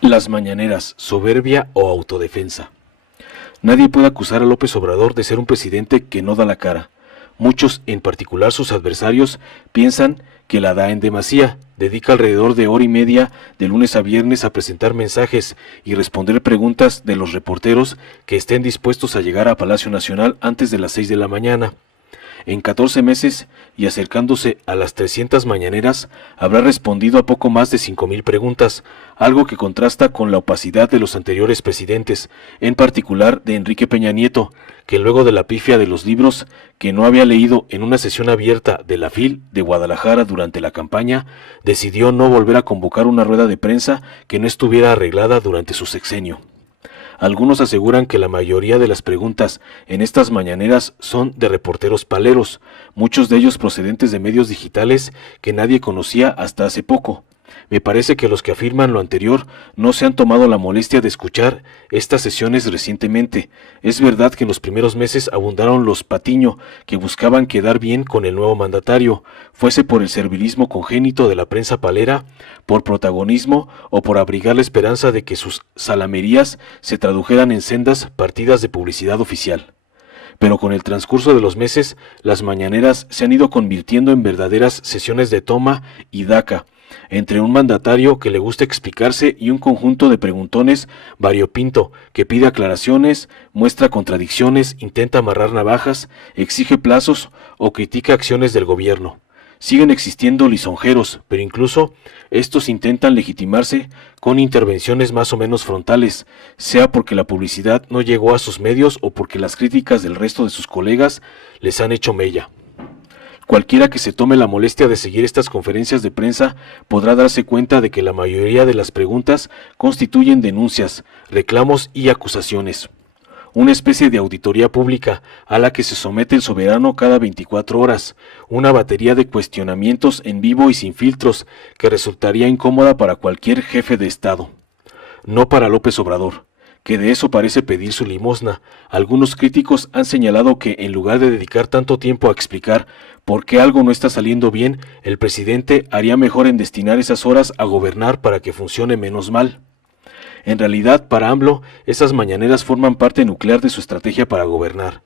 Las mañaneras, soberbia o autodefensa. Nadie puede acusar a López Obrador de ser un presidente que no da la cara. Muchos, en particular sus adversarios, piensan que la da en demasía. Dedica alrededor de hora y media de lunes a viernes a presentar mensajes y responder preguntas de los reporteros que estén dispuestos a llegar a Palacio Nacional antes de las 6 de la mañana. En 14 meses y acercándose a las 300 mañaneras, habrá respondido a poco más de 5,000 preguntas, algo que contrasta con la opacidad de los anteriores presidentes, en particular de Enrique Peña Nieto, que luego de la pifia de los libros que no había leído en una sesión abierta de la FIL de Guadalajara durante la campaña, decidió no volver a convocar una rueda de prensa que no estuviera arreglada durante su sexenio. Algunos aseguran que la mayoría de las preguntas en estas mañaneras son de reporteros paleros, muchos de ellos procedentes de medios digitales que nadie conocía hasta hace poco. Me parece que los que afirman lo anterior no se han tomado la molestia de escuchar estas sesiones recientemente. Es verdad que en los primeros meses abundaron los Patiño, que buscaban quedar bien con el nuevo mandatario, fuese por el servilismo congénito de la prensa palera, por protagonismo o por abrigar la esperanza de que sus salamerías se tradujeran en sendas partidas de publicidad oficial. Pero con el transcurso de los meses, las mañaneras se han ido convirtiendo en verdaderas sesiones de toma y daca, entre un mandatario que le gusta explicarse y un conjunto de preguntones variopinto que pide aclaraciones, muestra contradicciones, intenta amarrar navajas, exige plazos o critica acciones del gobierno. Siguen existiendo lisonjeros, pero incluso estos intentan legitimarse con intervenciones más o menos frontales, sea porque la publicidad no llegó a sus medios o porque las críticas del resto de sus colegas les han hecho mella. Cualquiera que se tome la molestia de seguir estas conferencias de prensa podrá darse cuenta de que la mayoría de las preguntas constituyen denuncias, reclamos y acusaciones. Una especie de auditoría pública a la que se somete el soberano cada 24 horas, una batería de cuestionamientos en vivo y sin filtros que resultaría incómoda para cualquier jefe de Estado. No para López Obrador, que de eso parece pedir su limosna. Algunos críticos han señalado que en lugar de dedicar tanto tiempo a explicar por qué algo no está saliendo bien, el presidente haría mejor en destinar esas horas a gobernar para que funcione menos mal. En realidad, para AMLO, esas mañaneras forman parte nuclear de su estrategia para gobernar.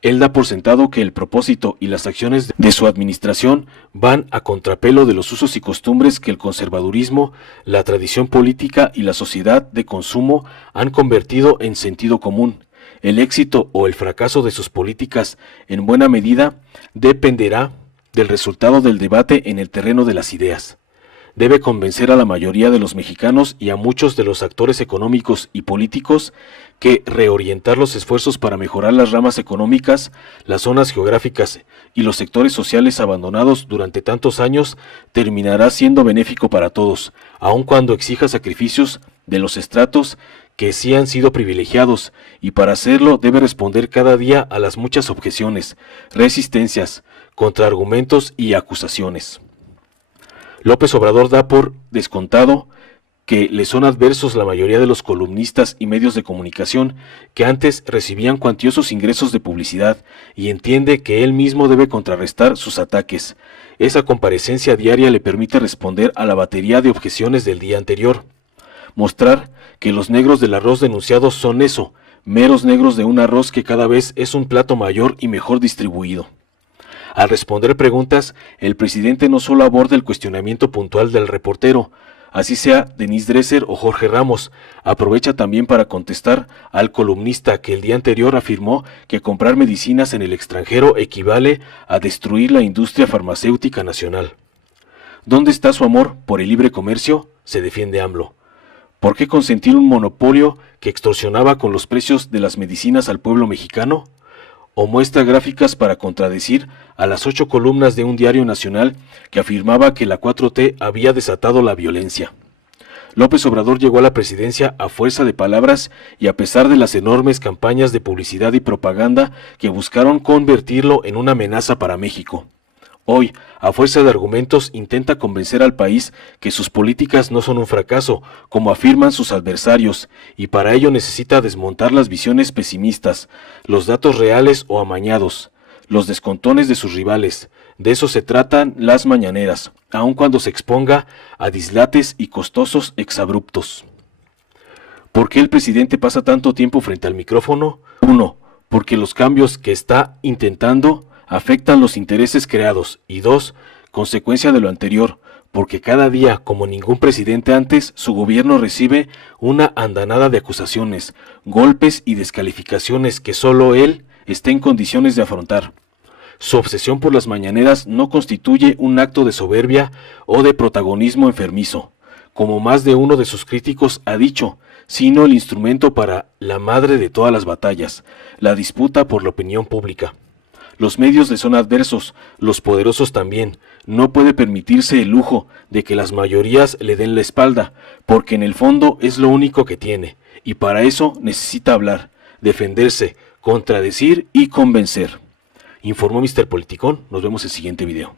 Él da por sentado que el propósito y las acciones de su administración van a contrapelo de los usos y costumbres que el conservadurismo, la tradición política y la sociedad de consumo han convertido en sentido común. El éxito o el fracaso de sus políticas, en buena medida, dependerá del resultado del debate en el terreno de las ideas. Debe convencer a la mayoría de los mexicanos y a muchos de los actores económicos y políticos que reorientar los esfuerzos para mejorar las ramas económicas, las zonas geográficas y los sectores sociales abandonados durante tantos años terminará siendo benéfico para todos, aun cuando exija sacrificios de los estratos que sí han sido privilegiados, y para hacerlo debe responder cada día a las muchas objeciones, resistencias, contraargumentos y acusaciones. López Obrador da por descontado que le son adversos la mayoría de los columnistas y medios de comunicación que antes recibían cuantiosos ingresos de publicidad y entiende que él mismo debe contrarrestar sus ataques. Esa comparecencia diaria le permite responder a la batería de objeciones del día anterior. Mostrar que los negros del arroz denunciados son eso, meros negros de un arroz que cada vez es un plato mayor y mejor distribuido. Al responder preguntas, el presidente no solo aborda el cuestionamiento puntual del reportero, así sea Denise Dresser o Jorge Ramos, aprovecha también para contestar al columnista que el día anterior afirmó que comprar medicinas en el extranjero equivale a destruir la industria farmacéutica nacional. ¿Dónde está su amor por el libre comercio?, se defiende AMLO. ¿Por qué consentir un monopolio que extorsionaba con los precios de las medicinas al pueblo mexicano? ¿O muestra gráficas para contradecir a las 8 columnas de un diario nacional que afirmaba que la 4T había desatado la violencia? López Obrador llegó a la presidencia a fuerza de palabras y a pesar de las enormes campañas de publicidad y propaganda que buscaron convertirlo en una amenaza para México. Hoy, a fuerza de argumentos, intenta convencer al país que sus políticas no son un fracaso, como afirman sus adversarios, y para ello necesita desmontar las visiones pesimistas, los datos reales o amañados, los descontones de sus rivales. De eso se tratan las mañaneras, aun cuando se exponga a dislates y costosos exabruptos. ¿Por qué el presidente pasa tanto tiempo frente al micrófono? 1. Porque los cambios que está intentando afectan los intereses creados. Y 2. Consecuencia de lo anterior, porque cada día, como ningún presidente antes, su gobierno recibe una andanada de acusaciones, golpes y descalificaciones que solo él está en condiciones de afrontar. Su obsesión por las mañaneras no constituye un acto de soberbia o de protagonismo enfermizo, como más de uno de sus críticos ha dicho, sino el instrumento para la madre de todas las batallas, la disputa por la opinión pública. Los medios le son adversos, los poderosos también. No puede permitirse el lujo de que las mayorías le den la espalda, porque en el fondo es lo único que tiene, y para eso necesita hablar, defenderse, contradecir y convencer. Informó Mr. Politicón. Nos vemos en el siguiente video.